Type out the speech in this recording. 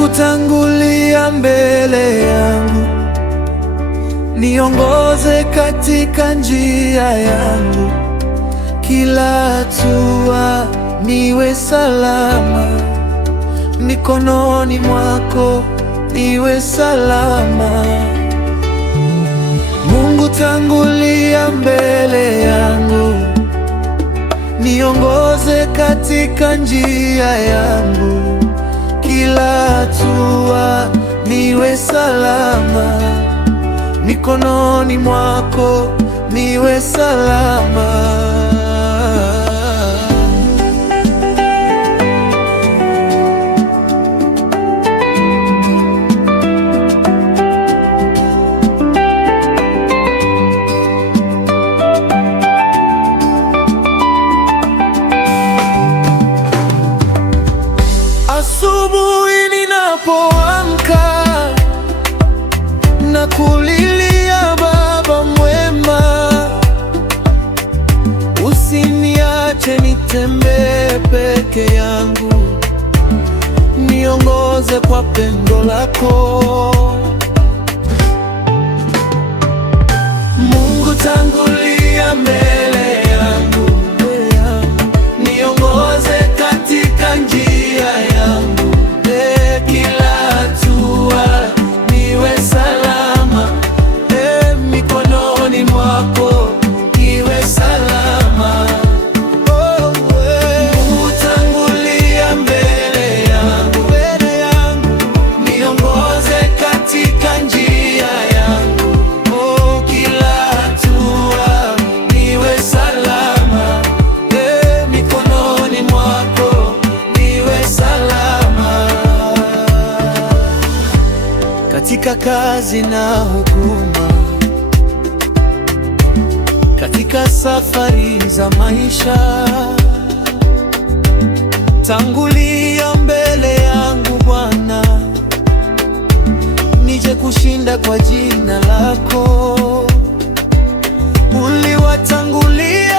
Mungu tangulia mbele yangu, niongoze katika njia yangu, kila hatua niwe salama, mikononi mwako niwe salama. Mungu tangulia mbele yangu, niongoze katika njia yangu, kila hatua niwe salama, mikononi mwako niwe salama. Asubuhi ninapoamka na kulilia, Baba mwema, usiniache nitembee peke yangu, niongoze kwa pendo lako. Mungu tangulia mbele yangu, niongoze katika njia yangu, kila hatua niwe salama, mikononi mwako niwe salama. Mungu tangulia mbele yangu, niongoze katika njia yangu, kila hatua niwe salama, mikononi mwako niwe salama. Katika kazi na huduma, katika safari za maisha, tangulia mbele yangu Bwana, nije kushinda kwa jina lako. Uliwatangulia